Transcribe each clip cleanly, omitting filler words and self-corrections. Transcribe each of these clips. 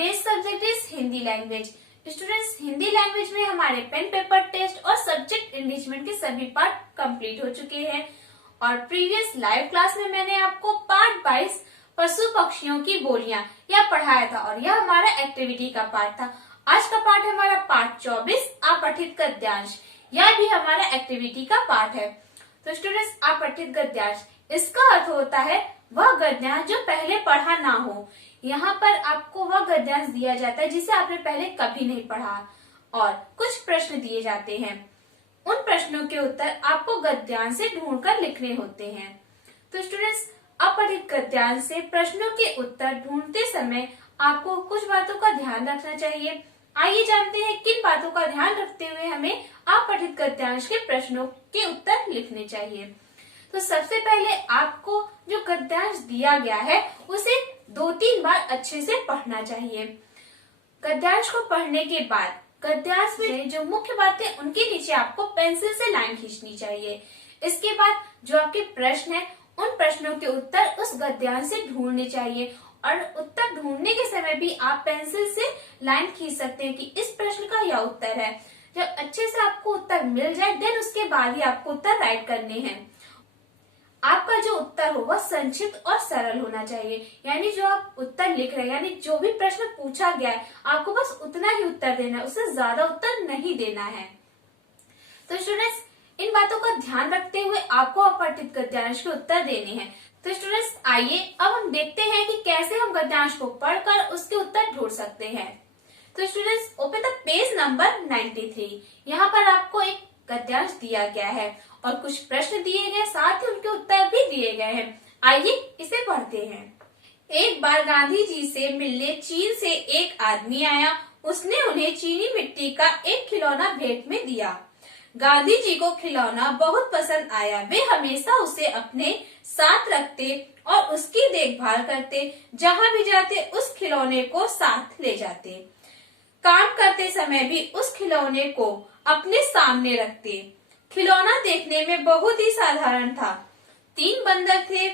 Today's subject is Hindi language. Students, Hindi language में हमारे pen paper test और सब्जेक्ट एनरिचमेंट के सभी पार्ट कंप्लीट हो चुके हैं और प्रीवियस लाइव क्लास में मैंने आपको पार्ट 22 पशु पक्षियों की बोलियां यह पढ़ाया था और यह हमारा एक्टिविटी का पार्ट था। आज का पार्ट है हमारा पार्ट 24 अपठित गद्यांश। यह भी हमारा एक्टिविटी का पार्ट है। तो स्टूडेंट्स, अपठित गद्यांश इसका अर्थ होता है वह गद्यांश जो पहले पढ़ा ना हो। यहाँ पर आपको वह गद्यांश दिया जाता है जिसे आपने पहले कभी नहीं पढ़ा और कुछ प्रश्न दिए जाते हैं। उन प्रश्नों के उत्तर आपको गद्यांश से ढूंढकर लिखने होते हैं। तो स्टूडेंट्स, अपठित गद्यांश से प्रश्नों के उत्तर ढूंढते समय आपको कुछ बातों का ध्यान रखना चाहिए। आइए जानते हैं किन बातों का ध्यान रखते हुए हमें अपठित गद्यांश के प्रश्नों के उत्तर लिखने चाहिए। तो सबसे पहले आपको जो गद्यांश दिया गया है उसे 2-3 बार अच्छे से पढ़ना चाहिए। गद्यांश को पढ़ने के बाद गद्यांश में जो मुख्य बातें उनके नीचे आपको पेंसिल से लाइन खींचनी चाहिए। इसके बाद जो आपके प्रश्न है उन प्रश्नों के उत्तर उस गद्यांश से ढूंढने चाहिए और उत्तर ढूंढने के समय भी आप पेंसिल से लाइन खींच सकते हैं कि इस प्रश्न का यह उत्तर है। जब अच्छे से आपको उत्तर मिल जाए देन उसके बाद ही आपको उत्तर राइट करने हैं। आपका जो उत्तर हो वह संक्षिप्त और सरल होना चाहिए, यानी जो आप उत्तर लिख रहे हैं यानी जो भी प्रश्न पूछा गया है आपको बस उतना ही उत्तर देना है, उससे ज्यादा उत्तर नहीं देना है। तो स्टूडेंट्स, इन बातों का ध्यान रखते हुए आपको अपठित गद्यांश के उत्तर देने हैं। तो स्टूडेंट्स, आइए अब हम देखते हैं कि कैसे हम गद्यांश को पढ़कर उसके उत्तर ढूंढ सकते हैं। तो students, open the page number 93। यहाँ पर आपको एक गद्यांश दिया गया है और कुछ प्रश्न दिए गए, साथ ही उनके उत्तर भी दिए गए हैं। आइए इसे पढ़ते हैं। एक बार गांधी जी से मिलने चीन से एक आदमी आया। उसने उन्हें चीनी मिट्टी का एक खिलौना भेंट में दिया। गांधी जी को खिलौना बहुत पसंद आया। वे हमेशा उसे अपने साथ रखते और उसकी देखभाल करते। जहाँ भी जाते उस खिलौने को साथ ले जाते। काम करते समय भी उस खिलौने को अपने सामने रखते। खिलौना देखने में बहुत ही साधारण था। 3 बंदर थे।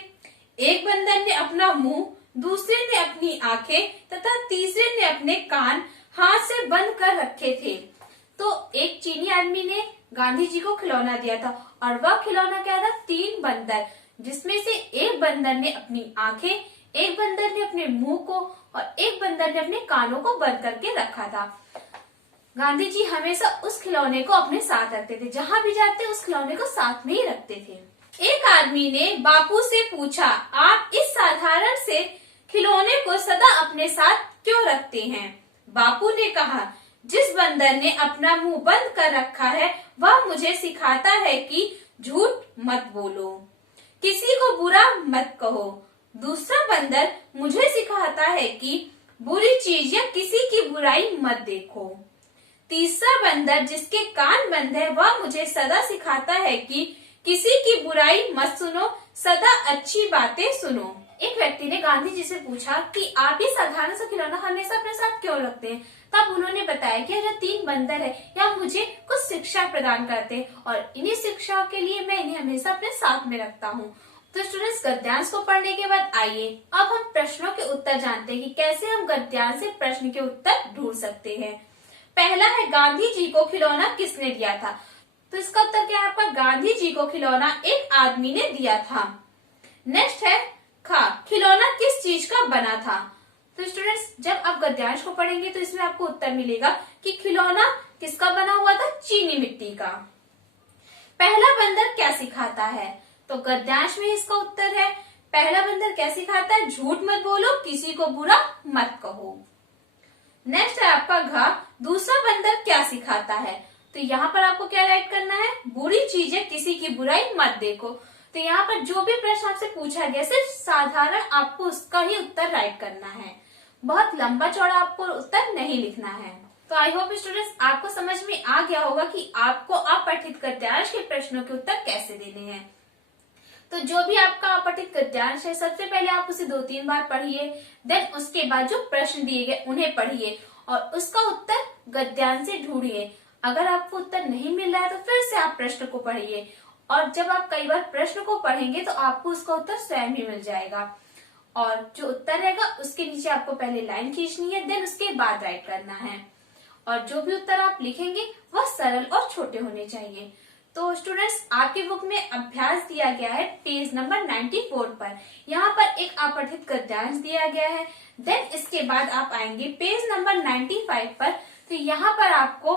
एक बंदर ने अपना मुंह, दूसरे ने अपनी आंखें तथा तीसरे ने अपने कान हाथ से बंद कर रखे थे। तो एक चीनी आदमी ने गांधी जी को खिलौना दिया था और वह खिलौना क्या था? 3 बंदर, जिसमें से एक बंदर ने अपनी आंखें, एक बंदर ने अपने मुंह को और एक बंदर ने अपने कानों को बंद करके रखा था। गांधी जी हमेशा उस खिलौने को अपने साथ रखते थे। जहाँ भी जाते उस खिलौने को साथ में ही रखते थे। एक आदमी ने बापू से पूछा, आप इस साधारण से खिलौने को सदा अपने साथ क्यों रखते हैं? बापू ने कहा, जिस बंदर ने अपना मुंह बंद कर रखा है वह मुझे सिखाता है कि झूठ मत बोलो, किसी को बुरा मत कहो। दूसरा बंदर मुझे सिखाता है कि बुरी चीज या किसी की बुराई मत देखो। तीसरा बंदर जिसके कान बंद है वह मुझे सदा सिखाता है कि किसी की बुराई मत सुनो, सदा अच्छी बातें सुनो। एक व्यक्ति ने गांधी जी से पूछा कि आप ये साधारण सा खिलौना हमेशा अपने साथ क्यों रखते हैं? तब उन्होंने बताया कि जो 3 बंदर है यह मुझे कुछ शिक्षा प्रदान करते हैं और इन्हीं शिक्षा के लिए मैं इन्हें हमेशा अपने साथ में रखता हूँ। तो स्टूडेंट्स, गद्यांश को पढ़ने के बाद आइए अब हम प्रश्नों के उत्तर जानते हैं कि कैसे हम गद्यांश से प्रश्न के उत्तर ढूंढ सकते हैं। पहला है, गांधी जी को खिलौना किसने दिया था? तो इसका उत्तर क्या है आपका? गांधी जी को खिलौना एक आदमी ने दिया था। नेक्स्ट है खा, खिलौना किस चीज का बना था? तो स्टूडेंट्स, जब आप गद्यांश को पढ़ेंगे तो इसमें आपको उत्तर मिलेगा कि खिलौना किसका बना हुआ था? चीनी मिट्टी का। पहला बंदर क्या सिखाता है? तो गद्यांश में इसका उत्तर है पहला बंदर क्या सिखाता है? झूठ मत बोलो, किसी को बुरा मत कहो। नेक्स्ट है आपका घा, दूसरा बंदर क्या सिखाता है? तो यहाँ पर आपको क्या राइट करना है? बुरी चीजें, किसी की बुराई मत देखो। तो यहाँ पर जो भी प्रश्न आपसे पूछा गया सिर्फ साधारण आपको उसका ही उत्तर राइट करना है। बहुत लंबा चौड़ा आपको उत्तर नहीं लिखना है। तो आई होप स्टूडेंट्स आपको समझ में आ गया होगा कि आपको अपठित गद्यांश के प्रश्नों के उत्तर कैसे देने हैं। तो जो भी आपका अपठित गद्यांश है सबसे पहले आप उसे 2-3 बार पढ़िए, देन उसके बाद जो प्रश्न दिए गए उन्हें पढ़िए और उसका उत्तर गद्यांश से ढूंढिए। अगर आपको उत्तर नहीं मिल रहा है तो फिर से आप प्रश्न को पढ़िए और जब आप कई बार प्रश्न को पढ़ेंगे तो आपको उसका उत्तर स्वयं ही मिल जाएगा। और जो उत्तर रहेगा उसके नीचे आपको पहले लाइन खींचनी है, देन उसके बाद राइट करना है। और जो भी उत्तर आप लिखेंगे वह सरल और छोटे होने चाहिए। तो स्टूडेंट्स, आपकी बुक में अभ्यास दिया गया है पेज नंबर 94 पर। यहाँ पर एक अपठित गद्यांश दिया गया है। देन इसके बाद आप आएंगे पेज नंबर 95 पर। तो यहाँ पर आपको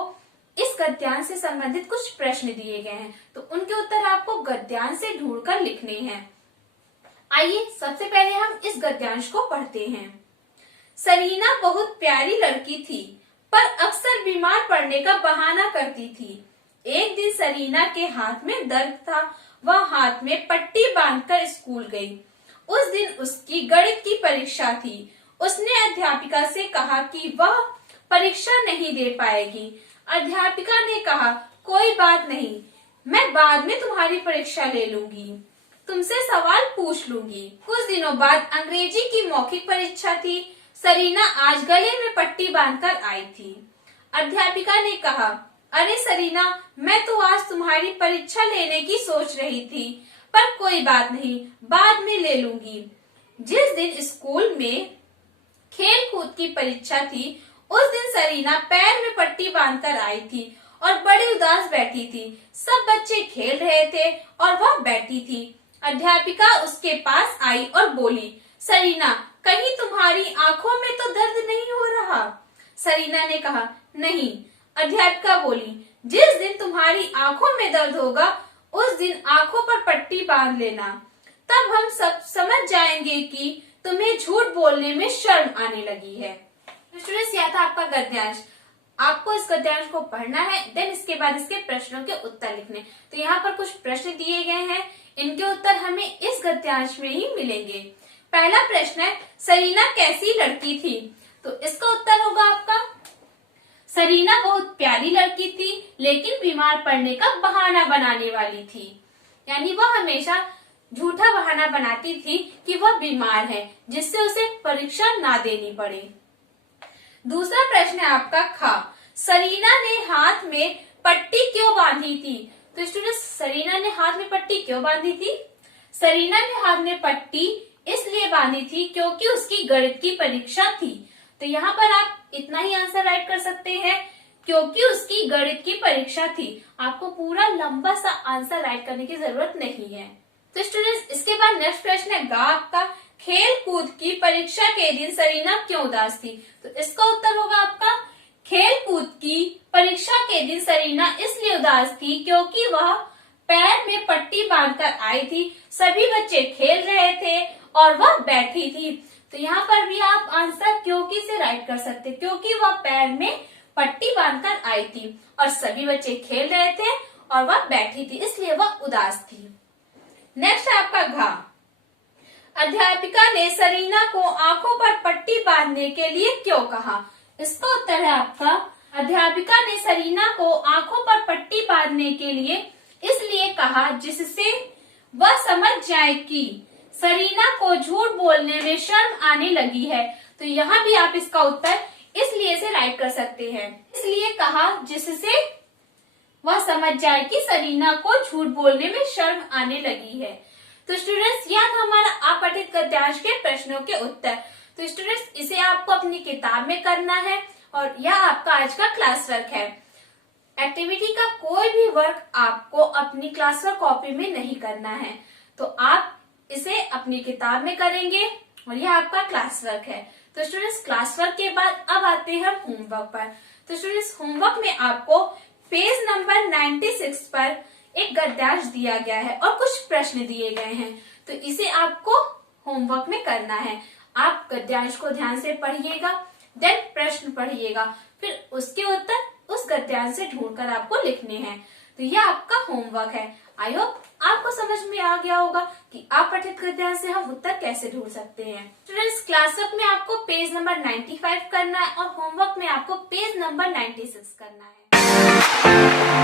इस गद्यांश से संबंधित कुछ प्रश्न दिए गए हैं, तो उनके उत्तर आपको गद्यांश से ढूंढकर लिखने हैं। आइए सबसे पहले हम इस गद्यांश को पढ़ते हैं। सरीना बहुत प्यारी लड़की थी, पर अक्सर बीमार पड़ने का बहाना करती थी। एक दिन सरीना के हाथ में दर्द था, वह हाथ में पट्टी बांधकर स्कूल गई। उस दिन उसकी गणित की परीक्षा थी। उसने अध्यापिका से कहा कि वह परीक्षा नहीं दे पाएगी। अध्यापिका ने कहा, कोई बात नहीं, मैं बाद में तुम्हारी परीक्षा ले लूंगी, तुमसे सवाल पूछ लूंगी। कुछ दिनों बाद अंग्रेजी की मौखिक परीक्षा थी। सरीना आज गले में पट्टी बांधकर आई थी। अध्यापिका ने कहा, अरे सरीना, मैं तो आज तुम्हारी परीक्षा लेने की सोच रही थी, पर कोई बात नहीं, बाद में ले लूंगी। जिस दिन स्कूल में खेल कूद की परीक्षा थी, उस दिन सरीना पैर में पट्टी बांधकर आई थी और बड़ी उदास बैठी थी। सब बच्चे खेल रहे थे और वह बैठी थी। अध्यापिका उसके पास आई और बोली, सरीना, कहीं तुम्हारी आंखों में तो दर्द नहीं हो रहा? सरीना ने कहा, नहीं। अध्यापिका बोली, जिस दिन तुम्हारी आंखों में दर्द होगा उस दिन आंखों पर पट्टी बांध लेना, तब हम सब समझ जाएंगे कि तुम्हें झूठ बोलने में शर्म आने लगी है। स्टूडेंट्स, यह था आपका गद्यांश। आपको इस गद्यांश को पढ़ना है, देन इसके बाद इसके प्रश्नों के उत्तर लिखने। तो यहाँ पर कुछ प्रश्न दिए गए हैं, इनके उत्तर हमें इस गद्यांश में ही मिलेंगे। पहला प्रश्न है, सरीना कैसी लड़की थी? तो इसका उत्तर होगा आपका, सरीना बहुत प्यारी लड़की थी, लेकिन बीमार पड़ने का बहाना बनाने वाली थी। यानी वह हमेशा झूठा बहाना बनाती थी कि वह बीमार है, जिससे उसे परीक्षा ना देनी पड़े। दूसरा प्रश्न है आपका खा, सरीना ने हाथ में पट्टी क्यों बांधी थी? तो स्टूडेंट्स, सरीना ने हाथ में पट्टी क्यों बांधी थी? सरीना ने हाथ में पट्टी इसलिए बांधी थी क्योंकि उसकी गणित की परीक्षा थी। तो यहाँ पर आप इतना ही आंसर राइट कर सकते हैं, क्योंकि उसकी गणित की परीक्षा थी। आपको पूरा लंबा सा आंसर राइट करने की जरूरत नहीं है। तो स्टूडेंट्स, इसके बाद नेक्स्ट प्रश्न है गा आपका, खेल कूद की परीक्षा के दिन सरीना क्यों उदास थी? तो इसका उत्तर होगा आपका, खेल कूद की परीक्षा के दिन सरीना इसलिए उदास थी क्योंकि वह पैर में पट्टी बांधकर आई थी। सभी बच्चे खेल रहे थे और वह बैठी थी। तो यहाँ पर भी आप आंसर क्योंकि से राइट कर सकते, क्योंकि वह पैर में पट्टी बांधकर आई थी और सभी बच्चे खेल रहे थे और वह बैठी थी, इसलिए वह उदास थी। नेक्स्ट है आपका घा, अध्यापिका ने सरीना को आंखों पर पट्टी बांधने के लिए क्यों कहा? इसका उत्तर है आपका, अध्यापिका ने सरीना को आंखों पर पट्टी बांधने के लिए इसलिए कहा जिससे वह समझ जाए कि सरीना को झूठ बोलने में शर्म आने लगी है। तो यहाँ भी आप इसका उत्तर इसलिए से राइट कर सकते हैं, इसलिए कहा जिससे वह समझ जाए कि सरीना को झूठ बोलने में शर्म आने लगी है। तो स्टूडेंट्स, यह था हमारा अपठित गद्यांश के प्रश्नों के उत्तर। तो स्टूडेंट्स, इसे आपको अपनी किताब में करना है और यह आपका आज का क्लास वर्क है। एक्टिविटी का कोई भी वर्क आपको अपनी क्लास वर्क कॉपी में नहीं करना है, तो आप इसे अपनी किताब में करेंगे और यह आपका क्लास वर्क है। तो स्टूडेंट्स, क्लास वर्क के बाद अब आते हैं हम होमवर्क पर। तो स्टूडेंट्स, होमवर्क में आपको पेज नंबर 96 पर एक गद्यांश दिया गया है और कुछ प्रश्न दिए गए हैं, तो इसे आपको होमवर्क में करना है। आप गद्यांश को ध्यान से पढ़िएगा, देन प्रश्न पढ़िएगा, फिर उसके उत्तर उस गद्यांश से ढूंढकर आपको लिखने हैं। तो यह आपका होमवर्क है। आई होप आपको समझ में आ गया होगा कि अपठित गद्यांश से हम उत्तर कैसे ढूंढ सकते हैं। स्टूडेंट्स, क्लास वर्क में आपको पेज नंबर 95 करना है और होमवर्क में आपको पेज नंबर 96 करना है।